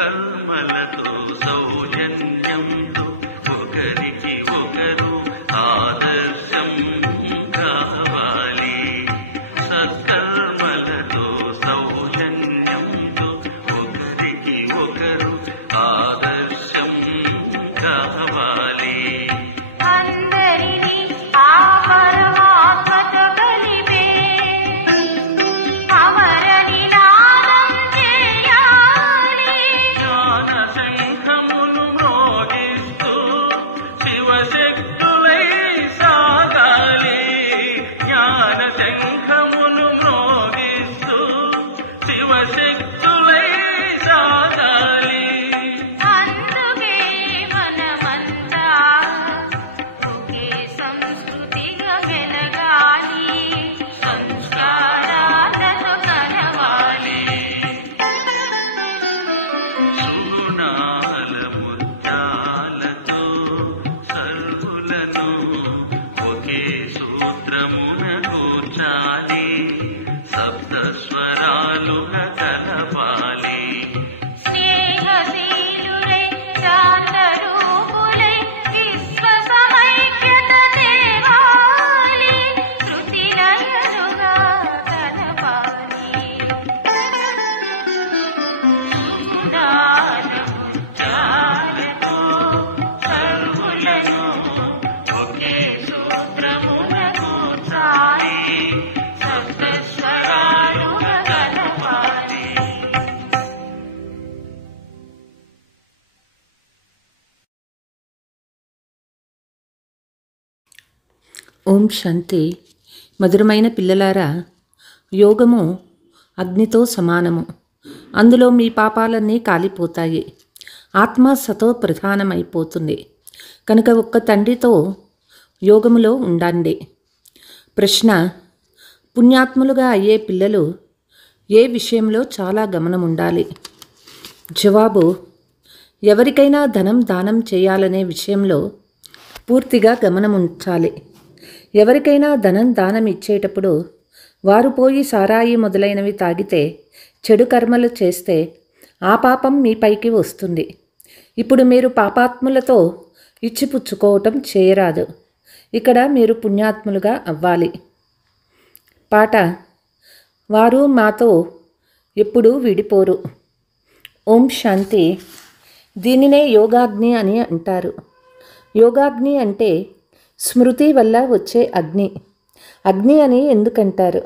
సత్కర్మలతో సౌజన్యంతో ఒకరికి ఒకరు ఆదర్శం కావాలి. సత్కర్మలతో సౌజన్యంతో ఒకరికి ఒకరు ఆదర్శం కావాలి. ఓం శాంతి. మధురమైన పిల్లలారా, యోగము అగ్నితో సమానము. అందులో మీ పాపాలన్నీ కాలిపోతాయి. ఆత్మ సతో ప్రధానమైపోతుంది. కనుక ఒక్క తండ్రితో యోగములో ఉండండి. ప్రశ్న: పుణ్యాత్ములుగా అయ్యే పిల్లలు ఏ విషయంలో చాలా గమనం ఉండాలి? జవాబు: ఎవరికైనా ధనం దానం చేయాలనే విషయంలో పూర్తిగా గమనం ఉంచాలి. ఎవరికైనా ధనం దానం ఇచ్చేటప్పుడు వారు పోయి సారాయి మొదలైనవి తాగితే, చెడు కర్మలు చేస్తే ఆ పాపం మీపైకి వస్తుంది. ఇప్పుడు మీరు పాపాత్ములతో ఇచ్చిపుచ్చుకోవటం చేయరాదు. ఇక్కడ మీరు పుణ్యాత్ములుగా అవ్వాలి. పాట: వారు మాతో ఎప్పుడూ విడిపోరు. ఓం శాంతి. దీనినే యోగాగ్ని అని అంటారు. యోగాగ్ని అంటే స్మృతి వల్ల వచ్చే అగ్ని. అగ్ని అని ఎందుకంటారు?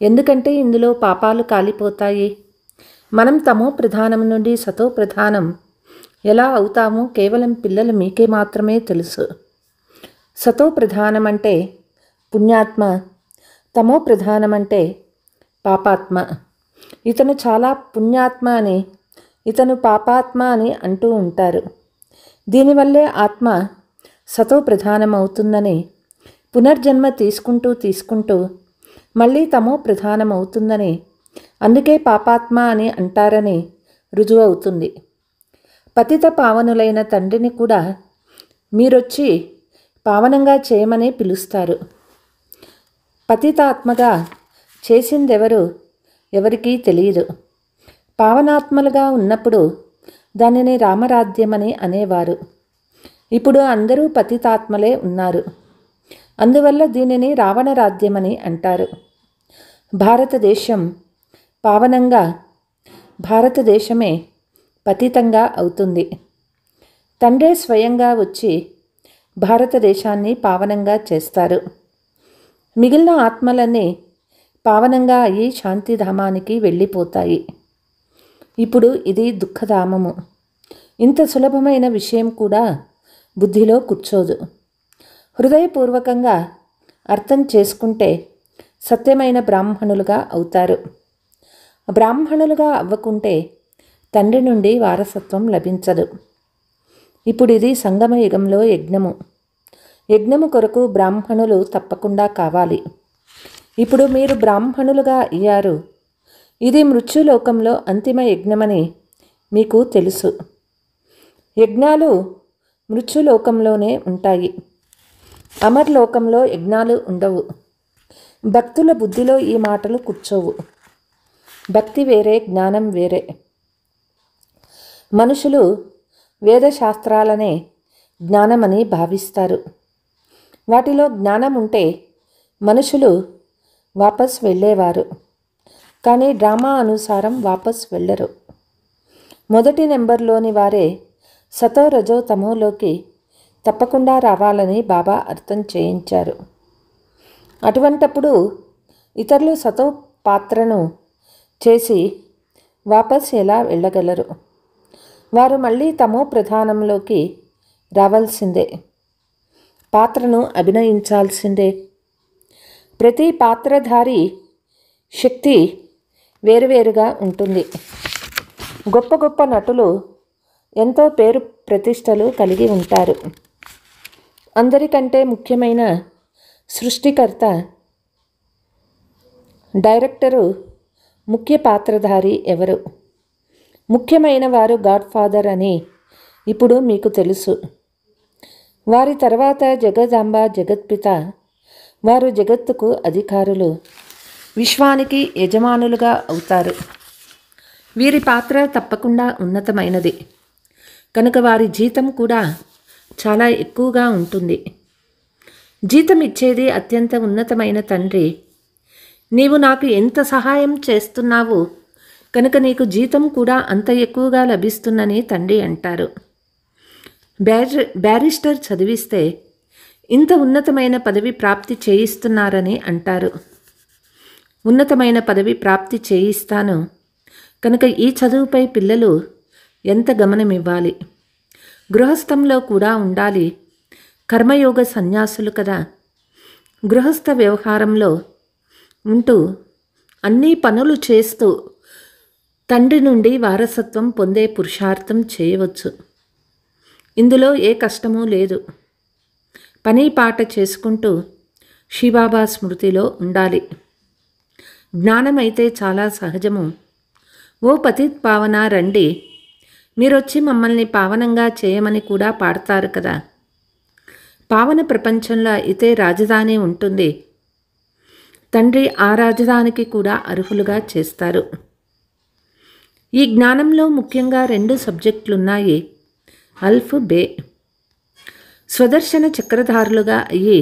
ఎందుకంటే ఇందులో పాపాలు కాలిపోతాయి. మనం తమో ప్రధానం నుండి సతో ప్రధానం ఎలా అవుతామో కేవలం పిల్లలు మీకే మాత్రమే తెలుసు. సతో ప్రధానం అంటే పుణ్యాత్మ, తమో ప్రధానం అంటే పాపాత్మ. ఇతను చాలా పుణ్యాత్మ అని, ఇతను పాపాత్మ అని అంటూ ఉంటారు. దీనివల్లే ఆత్మ సతో ప్రధానం అవుతుందని, పునర్జన్మ తీసుకుంటూ మళ్ళీ తమో ప్రధానం అవుతుందని, అందుకే పాపాత్మ అని అంటారని రుజువు అవుతుంది. పతిత పావనులైన తండ్రిని కూడా మీరొచ్చి పావనంగా చేయమని పిలుస్తారు. పతితాత్మగా చేసిందెవరు ఎవరికీ తెలియదు. పావనాత్మలుగా ఉన్నప్పుడు దానిని రామరాజ్యమని అనేవారు. ఇప్పుడు అందరూ పతితాత్మలే ఉన్నారు. అందువల్ల దీనిని రావణ రాజ్యమని అంటారు. భారతదేశం పావనంగా, భారతదేశమే పతితంగా అవుతుంది. తండ్రే స్వయంగా వచ్చి భారతదేశాన్ని పావనంగా చేస్తారు. మిగిలిన ఆత్మలన్నీ పావనంగా అయ్యి శాంతిధామానికి వెళ్ళిపోతాయి. ఇప్పుడు ఇది దుఃఖధామము. ఇంత సులభమైన విషయం కూడా బుద్ధిలో కూర్చోదు. హృదయపూర్వకంగా అర్థం చేసుకుంటే సత్యమైన బ్రాహ్మణులుగా అవుతారు. బ్రాహ్మణులుగా అవ్వకుంటే తండ్రి నుండి వారసత్వం లభించదు. ఇప్పుడు ఇది సంగమ యుగంలో యజ్ఞము. యజ్ఞము కొరకు బ్రాహ్మణులు తప్పకుండా కావాలి. ఇప్పుడు మీరు బ్రాహ్మణులుగా అయ్యారు. ఇది మృత్యులోకంలో అంతిమ యజ్ఞమని మీకు తెలుసు. యజ్ఞాలు మృత్యులోకంలోనే ఉంటాయి. అమర్లోకంలో యజ్ఞాలు ఉండవు. భక్తుల బుద్ధిలో ఈ మాటలు కూర్చోవు. భక్తి వేరే, జ్ఞానం వేరే. మనుషులు వేదశాస్త్రాలనే జ్ఞానమని భావిస్తారు. వాటిలో జ్ఞానం ఉంటే మనుషులు వాపస్ వెళ్ళేవారు. కానీ డ్రామా అనుసారం వాపస్ వెళ్ళరు. మొదటి నెంబర్లోని వారే సతో రజో తమోలోకి తప్పకుండా రావాలని బాబా అర్థం చేయించారు. అటువంటప్పుడు ఇతరులు సతో పాత్రను చేసి వాపస్ ఎలా వెళ్ళగలరు? వారు మళ్ళీ తమో ప్రధానంలోకి రావాల్సిందే, పాత్రను అభినయించాల్సిందే. ప్రతి పాత్రధారి శక్తి వేరువేరుగా ఉంటుంది. గొప్ప గొప్ప నటులు ఎంతో పేరు ప్రతిష్టలు కలిగి ఉంటారు. అందరికంటే ముఖ్యమైన సృష్టికర్త, డైరెక్టరు, ముఖ్య పాత్రధారి ఎవరు? ముఖ్యమైన వారు గాడ్ ఫాదర్ అని ఇప్పుడు మీకు తెలుసు. వారి తర్వాత జగదాంబ, జగత్పిత. వారు జగత్తుకు అధికారులు, విశ్వానికి యజమానులుగా అవుతారు. వీరి పాత్ర తప్పకుండా ఉన్నతమైనది కనుక వారి జీతం కూడా చాలా ఎక్కువగా ఉంటుంది. జీతం ఇచ్చేది అత్యంత ఉన్నతమైన తండ్రి. నీవు నాకు ఎంత సహాయం చేస్తున్నావు కనుక నీకు జీతం కూడా అంత ఎక్కువగా లభిస్తుందని తండ్రి అంటారు. బ్యారిస్టర్ చదివిస్తే ఇంత ఉన్నతమైన పదవి ప్రాప్తి చేయిస్తున్నారని అంటారు. ఉన్నతమైన పదవి ప్రాప్తి చేయిస్తాను కనుక ఈ చదువుపై పిల్లలు ఎంత గమనమివ్వాలి. గృహస్థంలో కూడా ఉండాలి. కర్మయోగ సన్యాసులు కదా. గృహస్థ వ్యవహారంలో ఉంటూ అన్ని పనులు చేస్తూ తండ్రి నుండి వారసత్వం పొందే పురుషార్థం చేయవచ్చు. ఇందులో ఏ కష్టమూ లేదు. పని పాట చేసుకుంటూ శివబాబా స్మృతిలో ఉండాలి. జ్ఞానమైతే చాలా సహజము. ఓ పతిత్ పావన రండి, మీరొచ్చి మమ్మల్ని పావనంగా చేయమని కూడా పాడతారు కదా. పావన ప్రపంచంలో అయితే రాజధాని ఉంటుంది. తండ్రి ఆ రాజధానికి కూడా అర్హులుగా చేస్తారు. ఈ జ్ఞానంలో ముఖ్యంగా 2 సబ్జెక్టులున్నాయి, అల్ఫ్ బే. స్వదర్శన చక్రధారులుగా అయ్యి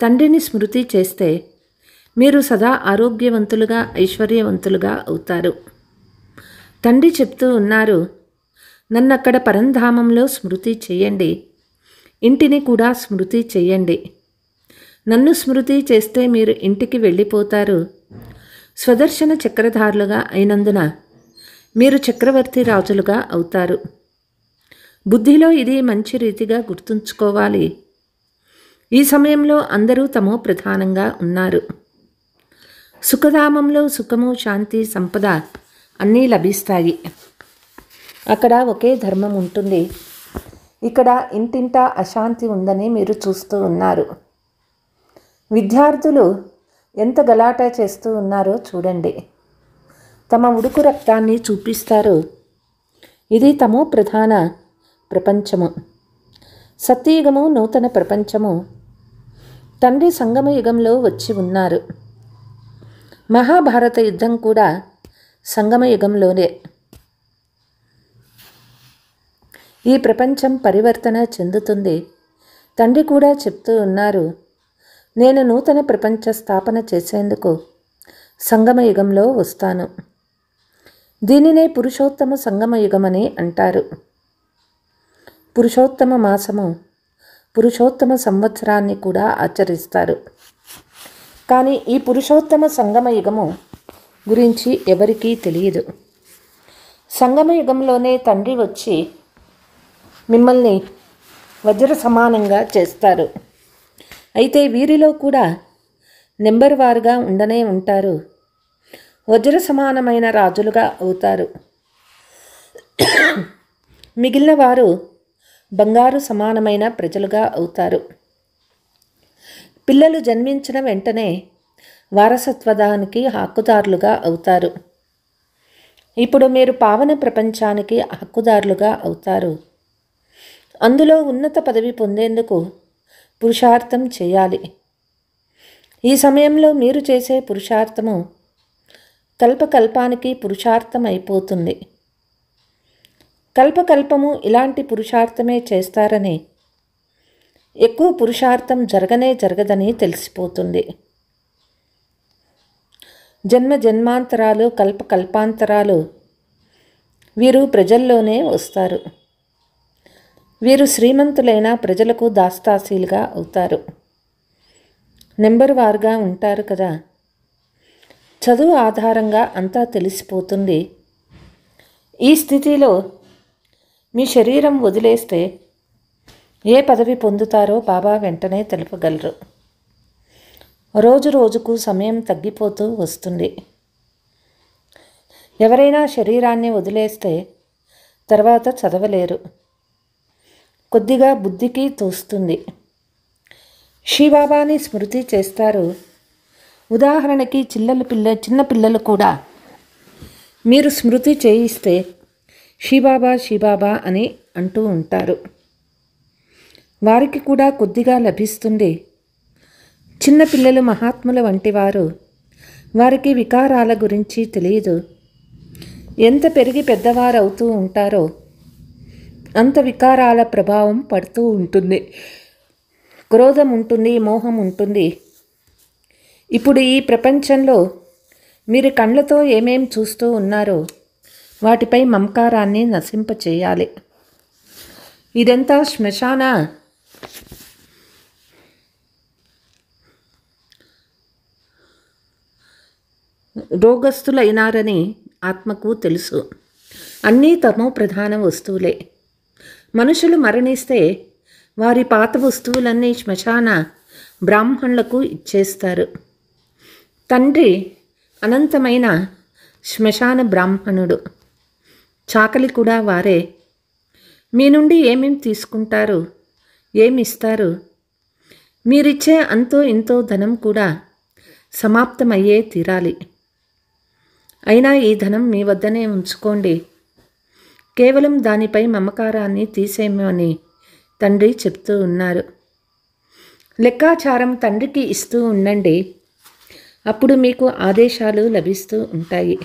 తండ్రిని స్మృతి చేస్తే మీరు సదా ఆరోగ్యవంతులుగా, ఐశ్వర్యవంతులుగా అవుతారు. తండ్రి చెప్తూ ఉన్నారు, నన్నక్కడ పరంధామంలో స్మృతి చేయండి, ఇంటిని కూడా స్మృతి చేయండి. నన్ను స్మృతి చేస్తే మీరు ఇంటికి వెళ్ళిపోతారు. స్వదర్శన చక్రధారులుగా అయినందున మీరు చక్రవర్తి రాజులుగా అవుతారు. బుద్ధిలో ఇది మంచి రీతిగా గుర్తుంచుకోవాలి. ఈ సమయంలో అందరూ తమో ప్రధానంగా ఉన్నారు. సుఖధామంలో సుఖము, శాంతి, సంపద అన్నీ లభిస్తాయి. అక్కడ ఒకే ధర్మం ఉంటుంది. ఇక్కడ ఇంటింటా అశాంతి ఉందని మీరు చూస్తూ ఉన్నారు. విద్యార్థులు ఎంత గలాటా చేస్తూ ఉన్నారో చూడండి. తమ ఉడుకు రక్తాన్ని చూపిస్తారు. ఇది తమో ప్రధాన ప్రపంచము. సత్యయుగము, నూతన ప్రపంచము. తండ్రి సంగమయుగంలో వచ్చి ఉన్నారు. మహాభారత యుద్ధం కూడా సంగమయుగంలోనే. ఈ ప్రపంచం పరివర్తన చెందుతుంది. తండ్రి కూడా చెప్తూ ఉన్నారు, నేను నూతన ప్రపంచ స్థాపన చేసేందుకు సంగమయుగంలో వస్తాను. దీనినే పురుషోత్తమ సంగమయుగమని అంటారు. పురుషోత్తమ మాసము, పురుషోత్తమ సంవత్సరాన్ని కూడా ఆచరిస్తారు. కానీ ఈ పురుషోత్తమ సంగమయుగము గురించి ఎవరికీ తెలియదు. సంగమయుగంలోనే తండ్రి వచ్చి మిమ్మల్ని వజ్ర సమానంగా చేస్తారు. అయితే వీరిలో కూడా నెంబర్ వారుగా ఉండనే ఉంటారు. వజ్ర సమానమైన రాజులుగా అవుతారు. మిగిలిన వారు బంగారు సమానమైన ప్రజలుగా అవుతారు. పిల్లలు జన్మించిన వెంటనే వారసత్వదానికి హక్కుదారులుగా అవుతారు. ఇప్పుడు మీరు పావన ప్రపంచానికి హక్కుదారులుగా అవుతారు. అందులో ఉన్నత పదవి పొందేందుకు పురుషార్థం చేయాలి. ఈ సమయంలో మీరు చేసే పురుషార్థము కల్పకల్పానికి పురుషార్థం అయిపోతుంది. కల్పకల్పము ఇలాంటి పురుషార్థమే చేస్తారని, ఎక్కువ పురుషార్థం జరగదని తెలిసిపోతుంది. జన్మ జన్మాంతరాలు, కల్పకల్పాంతరాలు వీరు ప్రజల్లోనే వస్తారు. వీరు శ్రీమంతులైన ప్రజలకు దాస్తాసీలుగా అవుతారు. నెంబర్ వారుగా ఉంటారు కదా. చదువు ఆధారంగా అంతా తెలిసిపోతుంది. ఈ స్థితిలో మీ శరీరం వదిలేస్తే ఏ పదవి పొందుతారో బాబా వెంటనే తెలుపగలరు. రోజు రోజుకు సమయం తగ్గిపోతూ వస్తుంది. ఎవరైనా శరీరాన్ని వదిలేస్తే తర్వాత చదవలేరు. కొద్దిగా బుద్ధికి తోస్తుంది. శివబాబాని స్మృతి చేస్తారు. ఉదాహరణకి చిన్న పిల్లలు కూడా మీరు స్మృతి చేయిస్తే శివబాబా శివబాబా అని అంటూ ఉంటారు. వారికి కూడా కొద్దిగా లభిస్తుంది. చిన్నపిల్లలు మహాత్ముల వంటి వారు. వారికి వికారాల గురించి తెలియదు. ఎంత పెరిగి పెద్దవారు అవుతూ ఉంటారో అంత వికారాల ప్రభావం పడుతూ ఉంటుంది. క్రోధం ఉంటుంది, మోహం ఉంటుంది. ఇప్పుడు ఈ ప్రపంచంలో మీరు కళ్ళతో ఏమేం చూస్తూ ఉన్నారో వాటిపై మమకారాన్ని నశింపచేయాలి. ఇదంతా శ్మశాన రోగస్తులైనారని ఆత్మకు తెలుసు. అన్నీ తమో ప్రధాన వస్తువులే. మనుషులు మరణిస్తే వారి పాత వస్తువులన్నీ శ్మశాన బ్రాహ్మణులకు ఇచ్చేస్తారు. తండ్రి అనంతమైన శ్మశాన బ్రాహ్మణుడు. చాకలి కూడా వారే. మీ నుండి ఏమేం తీసుకుంటారు, ఏమిస్తారు? మీరిచ్చే అంతో ఇంతో ధనం కూడా సమాప్తమయ్యే తీరాలి. అయినా ఈ ధనం మీ వద్దనే ఉంచుకోండి. కేవలం దానిపై మమకారాన్ని తీసేయమని తండ్రి చెప్తూ ఉన్నారు. లెక్కాచారం తండ్రికి ఇస్తూ ఉండండి. అప్పుడు మీకు ఆదేశాలు లభిస్తూ ఉంటాయి.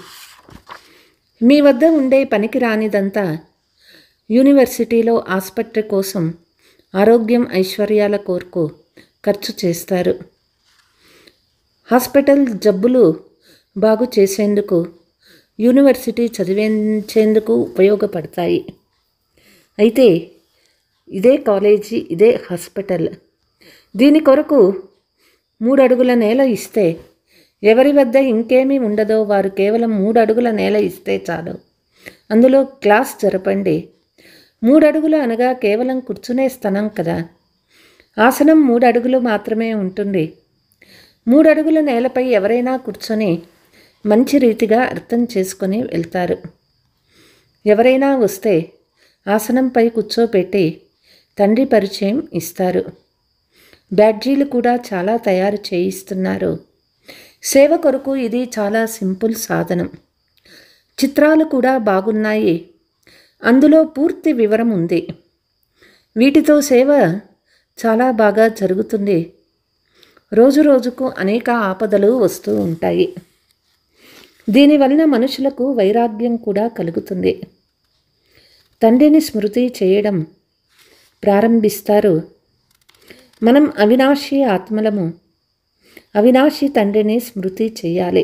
మీ వద్ద ఉండే పనికి రానిదంతా యూనివర్సిటీలో ఆసుపత్రి కోసం, ఆరోగ్యం ఐశ్వర్యాల కొరకు ఖర్చు చేస్తారు. హాస్పిటల్ జబ్బులు బాగు చేసేందుకు, యూనివర్సిటీ చదివించేందుకు ఉపయోగపడతాయి. అయితే ఇదే కాలేజీ, ఇదే హాస్పిటల్. దీని కొరకు 3 అడుగుల నేల ఇస్తే ఎవరి వద్ద ఇంకేమీ ఉండదో వారు కేవలం 3 అడుగుల నేల ఇస్తే చాలు. అందులో క్లాస్ జరపండి. 3 అడుగులు అనగా కేవలం కూర్చునే స్థలం కదా. ఆసనం 3 అడుగులు మాత్రమే ఉంటుంది. 3 అడుగుల నేలపై ఎవరైనా కూర్చొని మంచి రీతిగా అర్థం చేసుకొని వెళ్తారు. ఎవరైనా వస్తే ఆసనంపై కూర్చోబెట్టి తండ్రి పరిచయం ఇస్తారు. బ్యాడ్జీలు కూడా చాలా తయారు చేయిస్తున్నారు. సేవ కొరకు ఇది చాలా సింపుల్ సాధనం. చిత్రాలు కూడా బాగున్నాయి. అందులో పూర్తి వివరం ఉంది. వీటితో సేవ చాలా బాగా జరుగుతుంది. రోజు రోజుకు అనేక ఆపదలు వస్తూ ఉంటాయి. దీనివలన మనుషులకు వైరాగ్యం కూడా కలుగుతుంది. తండ్రిని స్మృతి చేయడం ప్రారంభిస్తారు. మనం అవినాశి ఆత్మలము. అవినాశి తండ్రిని స్మృతి చేయాలి.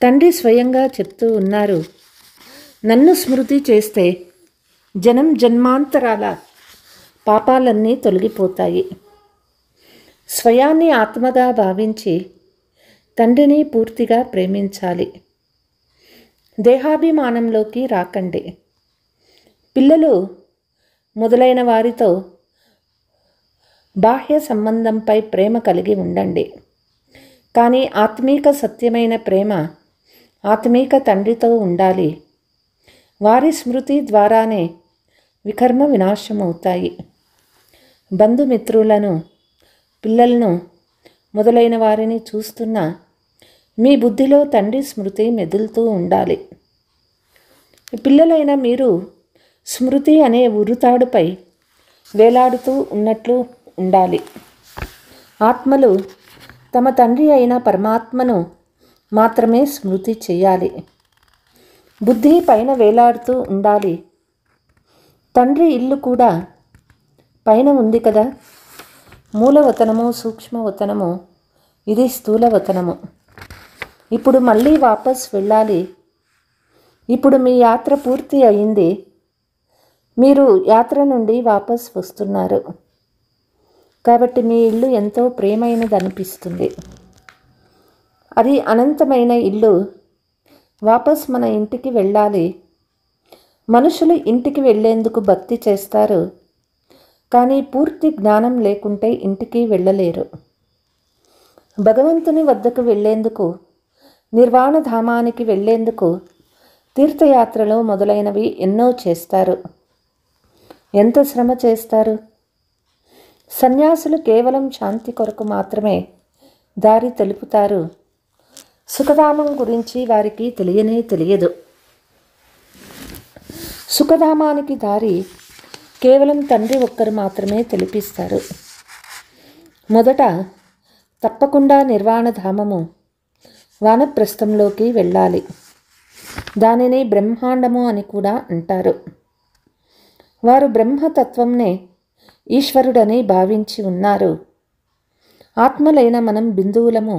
తండ్రి స్వయంగా చెప్తూ ఉన్నారు, నన్ను స్మృతి చేస్తే జన్మాంతరాల పాపాలన్నీ తొలగిపోతాయి. స్వయాన్ని ఆత్మగా భావించి తండ్రిని పూర్తిగా ప్రేమించాలి. దేహాభిమానంలోకి రాకండి. పిల్లలు మొదలైన వారితో బాహ్య సంబంధంపై ప్రేమ కలిగి ఉండండి. కానీ ఆత్మీక సత్యమైన ప్రేమ ఆత్మీక తండ్రితో ఉండాలి. వారి స్మృతి ద్వారానే వికర్మ వినాశమవుతాయి. బంధుమిత్రులను, పిల్లలను మొదలైన వారిని చూస్తున్న మీ బుద్ధిలో తండ్రి స్మృతి మెదులుతూ ఉండాలి. పిల్లలైన మీరు స్మృతి అనే ఉరుతాడుపై వేలాడుతూ ఉన్నట్లు ఉండాలి. ఆత్మలు తమ తండ్రి అయిన పరమాత్మను మాత్రమే స్మృతి చేయాలి. బుద్ధి పైన వేలాడుతూ ఉండాలి. తండ్రి ఇల్లు కూడా పైన ఉంది కదా. మూలవతనము, సూక్ష్మవతనము, ఇది స్థూలవతనము. ఇప్పుడు మళ్ళీ వాపస్ వెళ్ళాలి. ఇప్పుడు మీ యాత్ర పూర్తి అయింది. మీరు యాత్ర నుండి వాపస్ వస్తున్నారు. కాబట్టి మీ ఇల్లు ఎంతో ప్రియమైనది అనిపిస్తుంది. అది అనంతమైన ఇల్లు. వాపస్ మన ఇంటికి వెళ్ళాలి. మనుషులు ఇంటికి వెళ్ళేందుకు భక్తి చేస్తారు, కానీ పూర్తి జ్ఞానం లేకుంటే ఇంటికి వెళ్ళలేరు. భగవంతుని వద్దకు వెళ్ళేందుకు, నిర్వాణధామానికి వెళ్ళేందుకు తీర్థయాత్రలు మొదలైనవి ఎన్నో చేస్తారు. ఎంత శ్రమ చేస్తారు. సన్యాసులు కేవలం శాంతి కొరకు మాత్రమే దారి తెలుపుతారు. సుఖధామం గురించి వారికి తెలియనే తెలియదు. సుఖధామానికి దారి కేవలం తండ్రి ఒక్కరు మాత్రమే తెలిపిస్తారు. మొదట తప్పకుండా నిర్వాణధామము, వానప్రస్థంలోకి వెళ్ళాలి. దానిని బ్రహ్మాండము అని కూడా అంటారు. వారు బ్రహ్మతత్వంనే ఈశ్వరుడని భావించి ఉన్నారు. ఆత్మలైన మనం బిందువులము.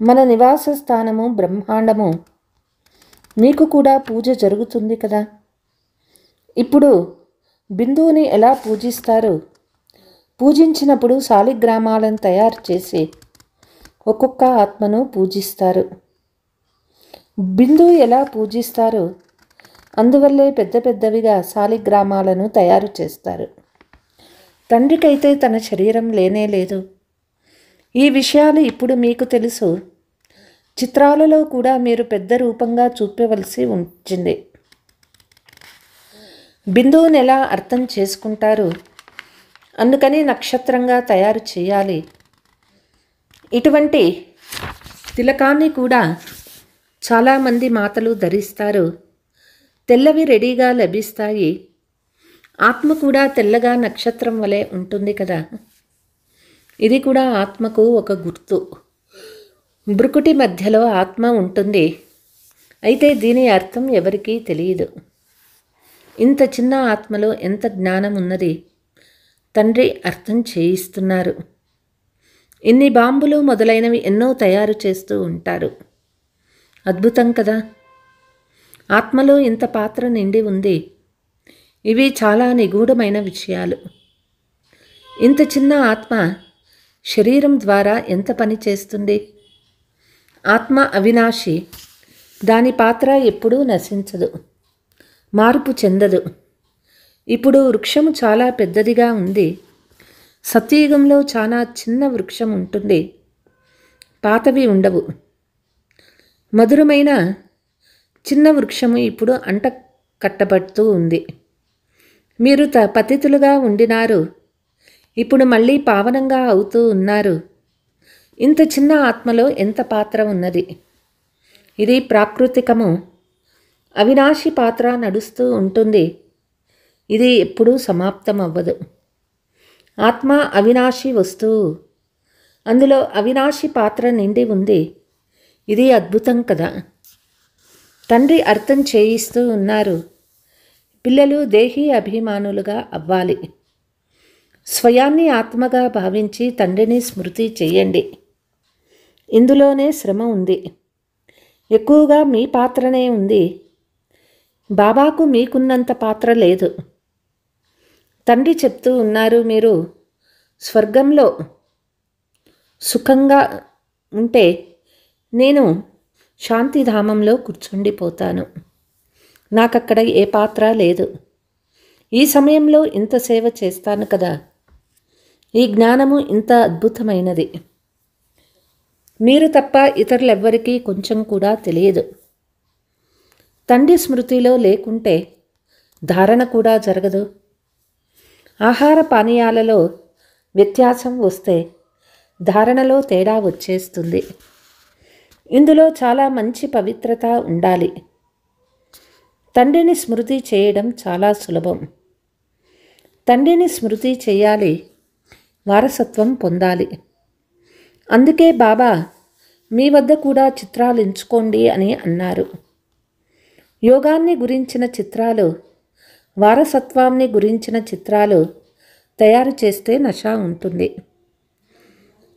మన నివాస స్థానము బ్రహ్మాండము. మీకు కూడా పూజ జరుగుతుంది కదా. ఇప్పుడు బిందువుని ఎలా పూజిస్తారు? పూజించినప్పుడు శాలిగ్రామాలను తయారు చేసి ఒక్కొక్క ఆత్మను పూజిస్తారు. బిందువు ఎలా పూజిస్తారు? అందువల్లే పెద్ద పెద్దవిగా శాలిగ్రామాలను తయారు చేస్తారు. తండ్రికైతే తన శరీరం లేనే లేదు. ఈ విషయాలు ఇప్పుడు మీకు తెలుసు. చిత్రాలలో కూడా మీరు పెద్ద రూపంగా చూపవలసి వచ్చింది. బిందువుని ఎలా అర్థం చేసుకుంటారు? అందుకని నక్షత్రంగా తయారు చేయాలి. ఇటువంటి తిలకాన్ని కూడా చాలామంది మాతలు ధరిస్తారు. తెల్లవి రెడీగా లభిస్తాయి. ఆత్మ కూడా తెల్లగా నక్షత్రం వలె ఉంటుంది కదా. ఇది కూడా ఆత్మకు ఒక గుర్తు. భృకుటి మధ్యలో ఆత్మ ఉంటుంది. అయితే దీని అర్థం ఎవరికీ తెలియదు. ఇంత చిన్న ఆత్మలో ఎంత జ్ఞానం ఉన్నది తండ్రి అర్థం చేయిస్తున్నారు. ఇన్ని బాంబులు మొదలైనవి ఎన్నో తయారు చేస్తూ ఉంటారు. అద్భుతం కదా. ఆత్మలో ఇంత పాత్ర నిండి ఉంది. ఇవి చాలా నిగూఢమైన విషయాలు. ఇంత చిన్న ఆత్మ శరీరం ద్వారా ఎంత పని చేస్తుంది? ఆత్మ అవినాశి. దాని పాత్ర ఎప్పుడూ నశించదు, మార్పు చెందదు. ఇప్పుడు వృక్షము చాలా పెద్దదిగా ఉంది. సత్యయుగంలో చాలా చిన్న వృక్షం ఉంటుంది. పాతవి ఉండవు. మధురమైన చిన్న వృక్షము ఇప్పుడు అంట కట్టబడుతూ ఉంది. మీరు పతితులుగా ఉండినారు. ఇప్పుడు మళ్ళీ పావనంగా అవుతూ ఉన్నారు. ఇంత చిన్న ఆత్మలో ఎంత పాత్ర ఉన్నది. ఇది ప్రాకృతికము. అవినాశి పాత్ర నడుస్తూ ఉంటుంది. ఇది ఎప్పుడూ సమాప్తం అవ్వదు. ఆత్మ అవినాశి వస్తువు. అందులో అవినాశి పాత్ర నిండి ఉంది. ఇది అద్భుతం కదా. తండ్రి అర్థం చేయిస్తూ ఉన్నారు. పిల్లలు దేహీ అభిమానులుగా అవ్వాలి. స్వయాన్ని ఆత్మగా భావించి తండ్రిని స్మృతి చెయ్యండి. ఇందులోనే శ్రమ ఉంది. ఎక్కువగా మీ పాత్రనే ఉంది. బాబాకు మీకున్నంత పాత్ర లేదు. తండ్రి చెప్తూ ఉన్నారు, మీరు స్వర్గంలో సుఖంగా ఉంటే నేను శాంతిధామంలో కూర్చుండిపోతాను. నాకక్కడ ఏ పాత్ర లేదు. ఈ సమయంలో ఇంత సేవ చేస్తాను కదా. ఈ జ్ఞానము ఇంత అద్భుతమైనది. మీరు తప్ప ఇతరులెవ్వరికీ కొంచెం కూడా తెలియదు. తండ్రి స్మృతిలో లేకుంటే ధారణ కూడా జరగదు. ఆహార పానీయాలలో వ్యత్యాసం వస్తే ధారణలో తేడా వచ్చేస్తుంది. ఇందులో చాలా మంచి పవిత్రత ఉండాలి. తండ్రిని స్మృతి చేయడం చాలా సులభం. తండ్రిని స్మృతి చేయాలి, వారసత్వం పొందాలి. అందుకే బాబా మీ వద్ద కూడా చిత్రాలు ఎంచుకోండి అని అన్నారు. యోగాన్ని గురించిన చిత్రాలు, వారసత్వాన్ని గురించిన చిత్రాలు తయారు చేస్తే నష ఉంటుంది.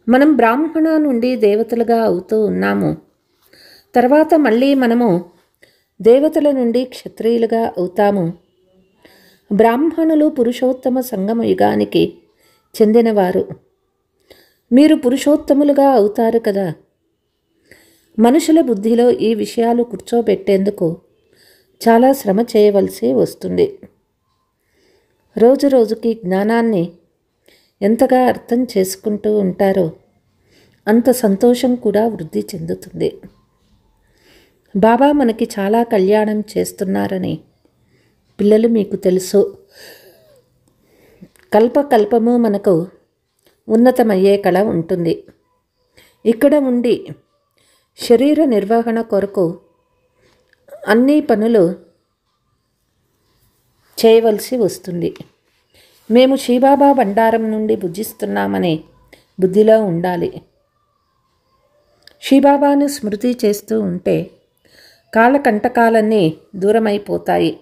మనం బ్రాహ్మణ నుండి దేవతలుగా అవుతూ ఉన్నాము. తర్వాత మళ్ళీ మనము దేవతల నుండి క్షత్రియులుగా అవుతాము. బ్రాహ్మణులు పురుషోత్తమ సంగమ యుగానికి చెందినవారు. మీరు పురుషోత్తములుగా అవుతారు కదా. మనుషుల బుద్ధిలో ఈ విషయాలు కూర్చోబెట్టేందుకు చాలా శ్రమ చేయవలసి వస్తుంది. రోజు రోజుకి జ్ఞానాన్ని ఎంతగా అర్థం చేసుకుంటూ ఉంటారో అంత సంతోషం కూడా వృద్ధి చెందుతుంది. బాబా మనకి చాలా కళ్యాణం చేస్తున్నారని పిల్లలు మీకు తెలుసు. కల్పకల్పము మనకు ఉన్నతమయ్యే కళ ఉంటుంది. ఇక్కడ ఉండి శరీర నిర్వహణ కొరకు అన్ని పనులు చేయవలసి వస్తుంది. మేము శ్రీబాబా బండారం నుండి భుజిస్తున్నామని బుద్ధిలో ఉండాలి. శ్రీబాబాను స్మృతి చేస్తూ ఉంటే కాలకంటకాలన్నీ దూరమైపోతాయి.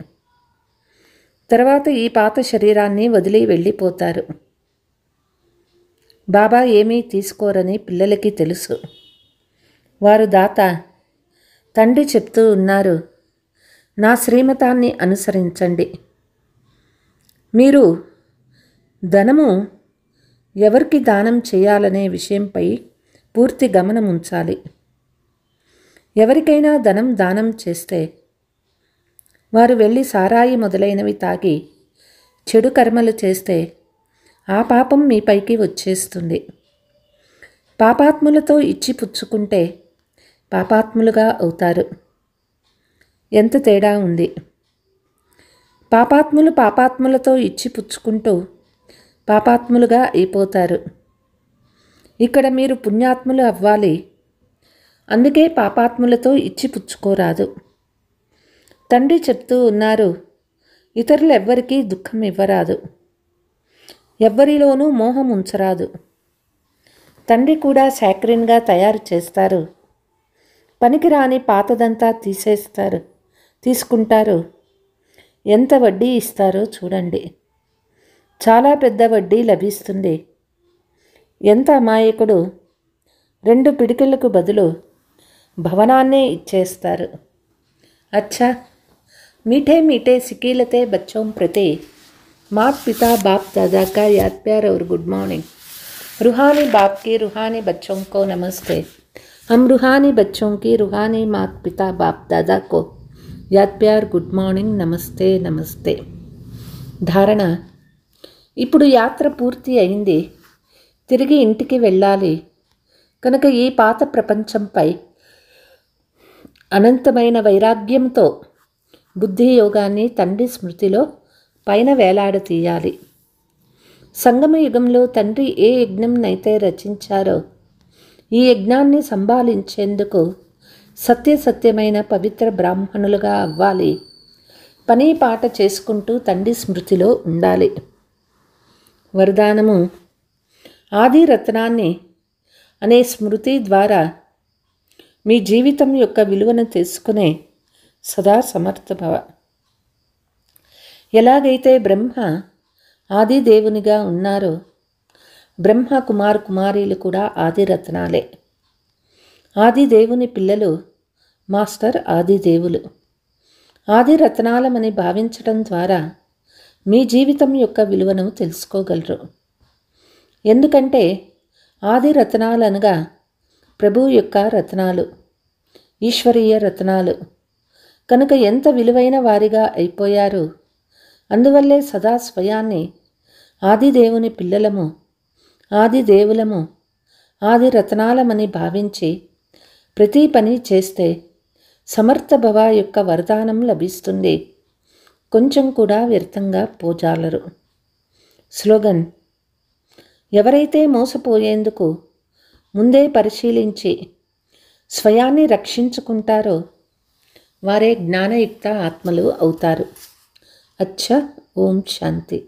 తర్వాత ఈ పాత శరీరాన్ని వదిలి వెళ్ళిపోతారు. బాబా ఏమీ తీసుకోరని పిల్లలకి తెలుసు. వారు దాత. తండ్రి చెప్తూ ఉన్నారు, నా శ్రీమతాన్ని అనుసరించండి. మీరు ధనము ఎవరికి దానం చేయాలనే విషయంపై పూర్తి గమనం ఉంచాలి. ఎవరికైనా ధనం దానం చేస్తే వారు వెళ్ళి సారాయి మొదలైనవి తాగి చెడు కర్మలు చేస్తే ఆ పాపం మీపైకి వచ్చేస్తుంది. పాపాత్ములతో ఇచ్చి పుచ్చుకుంటే పాపాత్ములుగా అవుతారు. ఎంత తేడా ఉంది. పాపాత్ములు పాపాత్ములతో ఇచ్చి పుచ్చుకుంటూ పాపాత్ములుగా అయిపోతారు. ఇక్కడ మీరు పుణ్యాత్ములు అవ్వాలి. అందుకే పాపాత్ములతో ఇచ్చి పుచ్చుకోరాదు. తండ్రి చెప్తూ ఉన్నారు, ఇతరులు ఎవ్వరికీ దుఃఖం ఇవ్వరాదు, ఎవ్వరిలోనూ మోహం ఉంచరాదు. తండ్రి కూడా శాక్రిన్గా తయారు చేస్తారు. పనికిరాని పాతదంతా తీసుకుంటారు. ఎంత వడ్డీ ఇస్తారో చూడండి. చాలా పెద్ద వడ్డీ లభిస్తుంది. ఎంత అమాయకుడు 2 పిడికిళ్లకు బదులు భవనాన్నే ఇచ్చేస్తారు. అచ్చా, मीठे मीठे सिकीलते बच्चों प्रति माता पिता बाप दादा का याद प्यार और गुड मॉर्निंग. रूहानी बाप की रूहानी बच्चों को नमस्ते. हम रूहानी बच्चों की रूहानी माता पिता बाप दादा को याद प्यार गुड మార్నింగ్ నమస్తే నమస్తే. ధారణ. ఇప్పుడు యాత్ర పూర్తి అయింది. తిరిగి ఇంటికి వెళ్ళాలి. కనుక ఈ పాత ప్రపంచంపై అనంతమైన వైరాగ్యంతో బుద్ధి యోగాన్ని తండ్రి స్మృతిలో పైన వేలాడతీయాలి. సంగమ యుగంలో తండ్రి ఏ యజ్ఞంనైతే రచించారో ఈ యజ్ఞాన్ని సంభాళించేందుకు సత్యమైన పవిత్ర బ్రాహ్మణులుగా అవ్వాలి. పని పాట చేసుకుంటూ తండ్రి స్మృతిలో ఉండాలి. వరదానము. ఆది రత్నాన్ని అనే స్మృతి ద్వారా మీ జీవితం యొక్క విలువను తెలుసుకునే సదా సమర్థభవ. ఎలాగైతే బ్రహ్మ ఆది దేవునిగా ఉన్నారో బ్రహ్మ కుమారీలు కూడా ఆది రత్నాలే. ఆది దేవుని పిల్లలు మాస్టర్ ఆది దేవులు. ఆది రత్నాలమని భావించడం ద్వారా మీ జీవితం యొక్క విలువను తెలుసుకోగలరు. ఎందుకంటే ఆది రత్నాలనగా ప్రభు యొక్క రత్నాలు, ఈశ్వరీయ రత్నాలు. కనుక ఎంత విలువైన వారిగా అయిపోయారు. అందువల్లే సదా స్వయాన్ని ఆది దేవుని పిల్లలము, ఆది దేవులము, ఆది రత్నాలమని భావించి ప్రతి పని చేస్తే సమర్థభవ యొక్క వరదానం లభిస్తుంది. కొంచెం కూడా వ్యర్థంగా పోజాలరు. స్లోగన్. ఎవరైతే మోసపోయేందుకు ముందే పరిశీలించి స్వయాన్ని రక్షించుకుంటారో వారే జ్ఞానయుక్త ఆత్మలు అవుతారు. అచ్చా. ఓం శాంతి.